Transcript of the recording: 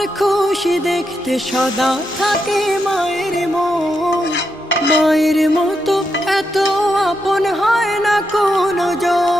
তোমার খুশি দেখতে সদা থাকে মায়ের মন। মায়ের মতো এত আপন হয় না কোনো জন।